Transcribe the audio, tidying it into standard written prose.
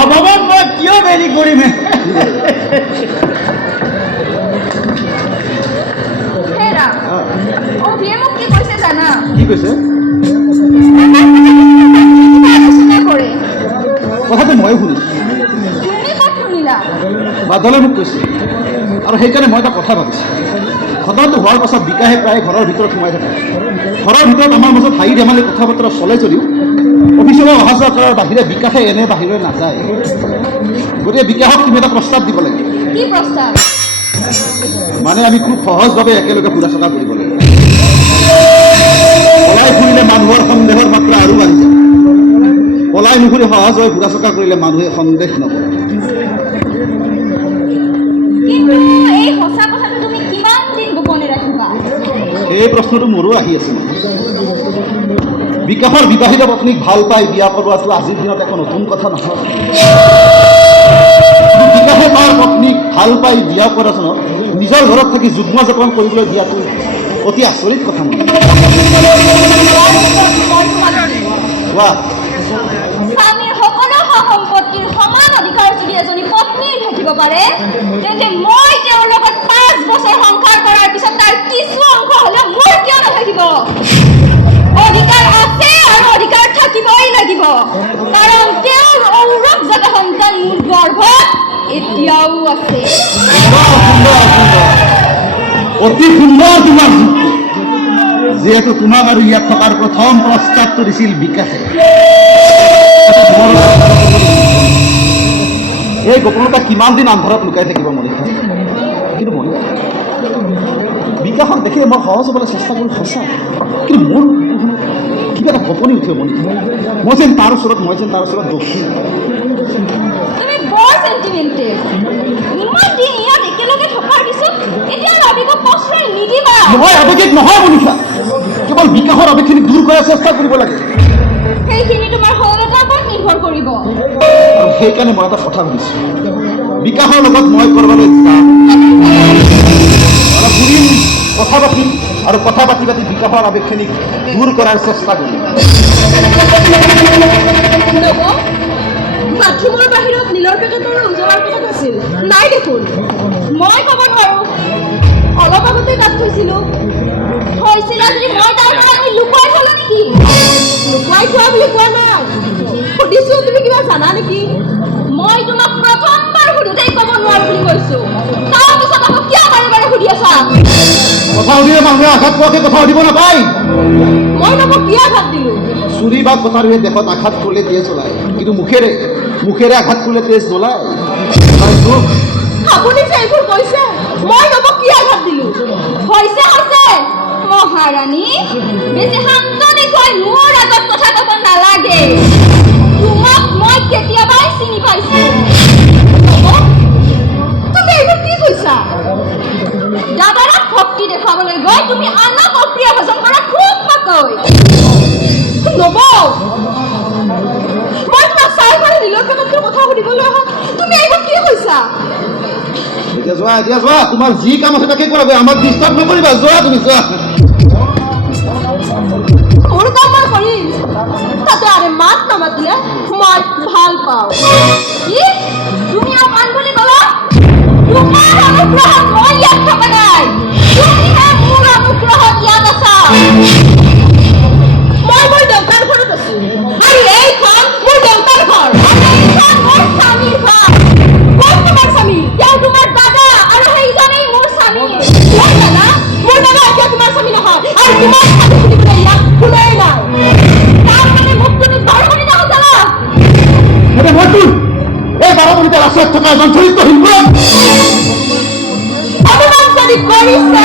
অভাৱত মই কিয় দেৰি কৰিম হেৰা অভিয়ে মোক কি কৈছে জানা? কি কৈছে? আলোচনা কৰে কথাটো ময়ো শুনিছোঁ। তুমি ক'ত শুনিলা? বাদলে মোক কৈছে আৰু সেইকাৰণে মই এটা কথা ভাবিছোঁ। ঘটনাটো হোৱাৰ পাছত বিকাশে প্ৰায় ঘৰৰ ভিতৰত সোমাই থাকে। ঘৰৰ ভিতৰত আমাৰ মাজত হাঁহি ধেমালি কথা বতৰা চলে যদিও অফিচলৈ অহা যোৱা কৰাৰ বাহিৰে বিকাশে এনে বাহিৰলৈ নাযায়। গতিকে বিকাশক তুমি এটা প্ৰস্তাৱ দিব লাগে। কি প্ৰস্তাৱ? মানে আমি খুব সহজভাৱে একেলগে ফুৰা চকা কৰিব লাগে। পলাই ফুৰিলে মানুহৰ সন্দেহৰ মাত্ৰা আৰু বাঢ়ি যায়। পলাই নুফুৰি সহজভাৱে ফুৰা চকা কৰিলে মানুহে সন্দেহ নকৰে। কিন্তু এই সঁচা কথাটো তুমি কিমান দিন গোপনে ৰাখিবা? এই প্ৰশ্নটো মোৰো আহি আছে। বিকাশৰ বিবাহিত পত্নীক ভাল পাই বিয়া কৰোৱাটো আজিৰ দিনত একো নতুন কথা নহয়। বিকাশে তাৰ পত্নীক ভাল পাই বিয়া কৰাজনক নিজৰ ঘৰত থাকি যুগ্ম যাপন কৰিবলৈ দিয়াটো অতি আচৰিত কথা নহয়। স্বামীৰ সকলো সম্পত্তিৰ সমান অধিকাৰ যদি এজনী পত্নীৰ থাকিব পাৰে, তেন্তে মই তেওঁৰ লগত 5 বছৰ সংসাৰ কৰাৰ পিছত তাৰ কিছু অংশ হ'লেও মোৰ কিয় নাথাকিব? অধিকাৰ আছে আৰু অধিকাৰ থাকিবই লাগিব, কাৰণ তেওঁৰ ঔৰসজাত সন্তান মোৰ গৰ্ভত এতিয়াও আছে। অতি সুন্দৰ তোমাৰ যুক্তি। যিহেতু তোমাক আৰু ইয়াত থকাৰ প্ৰথম প্ৰস্তাৱটো দিছিল বিকাশে। এই গোপনতা কিমান দিন আন্ধাৰত লুকাই থাকিব মনিষা? কিন্তু মনিষা বিকাশক দেখিলে মই সহজ হ'বলৈ চেষ্টা কৰোঁ সঁচা, কিন্তু মোৰ কিবা এটা কঁপনি উঠে মনিষা। মই যেন তাৰ ওচৰত দোষী। তুমি বৰ চেণ্টিমেণ্টেল। ইমান দিন ইয়াত একেলগে থকাৰ পিছত এতিয়া আবেগক প্ৰশ্ৰয় নিদিবা। নহয়, আবেগিক নহয় মনিষা। কেৱল বিকাশৰ আবেগখিনি দূৰ কৰাৰ চেষ্টা কৰিব লাগে। সেইখিনি তোমাৰ সৰলতাৰ ওপৰত নিৰ্ভৰ কৰিব। আৰু সেইকাৰণে মই এটা কথা ভাবিছোঁ, বিকাশৰ লগত মই ক'ৰবালৈ যাম, অলপ ঘূৰিম, কথা পাতিম আৰু কথা পাতি পাতি বিকাশৰ আবেগখিনি দূৰ কৰাৰ চেষ্টা কৰিম। বাথৰুমৰ বাহিৰত নীলৰ পেকেটৰ উজ্বলাৰ পেকেট আছিল, নাই দেখোন। মই ক'ব নোৱাৰোঁ, অলপ আগতে তাত থৈছিলোঁ। থৈছিলা যদি মই তাৰ পৰা আনি লুকুৱাই থ'লো নেকি? লুকুৱাই থোৱা বুলি কোৱা নাই, সুধিছোঁ তুমি কিবা জানা নেকি? মই তোমাক প্ৰথমবাৰ সুধোতেই ক'ব নোৱাৰোঁ বুলি কৈছোঁ, তাৰপিছত আকৌ কিয় বাৰে বাৰে সুধি আছা? কথা সুধিলে মানুহে আঘাত পোৱাকৈ কথা সুধিব নাপায়। মই তোমাক কি আঘাত দিলোঁ? চুৰি বা কটাৰীয়ে দেহত আঘাত কৰিলে তেজ ওলায়, কিন্তু মুখেৰে আঘাত কৰিলে তেজ নোলায়। আপুনি যে এইবোৰ কৈছে, মই তোমাক কি আঘাত দিলোঁ? হৈছে মহাৰাণী, বেছি শান্ত দেখুৱাই মোৰ আগত কথা ক'ব নালাগে। তোমাক মই কেতিয়াবাই চিনি পাইছোঁ। তুমি এইবোৰ কি কৈছা? দাদাৰাক ভক্তি দেখুৱাবলৈ গৈ তুমি আনক অপ্ৰিয় ভোজন কৰা খুব পাকৈ। নব, মই তোমাক চাই পাৰি নীলৰ পেকেটটোৰ কথা সুধিবলৈ অহা, তুমি এইবোৰ কি কৈছা? এতিয়া যোৱা, তোমাৰ যি কাম আছে তাকে কৰা, আমাক ডিষ্টাৰ্ব নকৰিবা। যোৱা তুমি, যোৱা। মোৰ কাম মই কৰিম, তাতে আৰে মাত নামাতিলে মই ভাল পাওঁ। কি তুমি আৰু মান বুলি ক'লা? তোমাৰ অনুগ্ৰহত মই ইয়াত থকা নাই, তুমিহে মোৰ অনুগ্ৰহত ইয়াত আছা। মই মোৰ দেউতাৰ ঘৰত আছো, আৰু এইখন মোৰ দেউতাৰ ঘৰ, আৰু এইখন মোৰ স্বামীৰ ঘৰ। কোন তোমাৰ স্বামী? তেওঁ তোমাৰ দাদা, আৰু সেইজনেই মোৰ স্বামী। মোৰ দাদা এতিয়া তোমাৰ স্বামী নহয়, আৰু তোমাৰ স্বামী শুনিবলৈ ইয়াত কোনেই নাই। তাৰ মানে মোক তুমি 12 মিনিট জানা? এই 12 মিনিটৰ ৰাস্তাত থকা এজন চৰিত্ৰহীন লোক। অভিমান যদি কৰিছে,